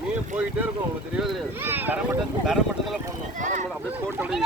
நீ போயிட்டே இருக்கும் உங்களுக்கு தெரியாது தர மட்டத்தில் போடணும் அப்படியே போட்டு அப்படியே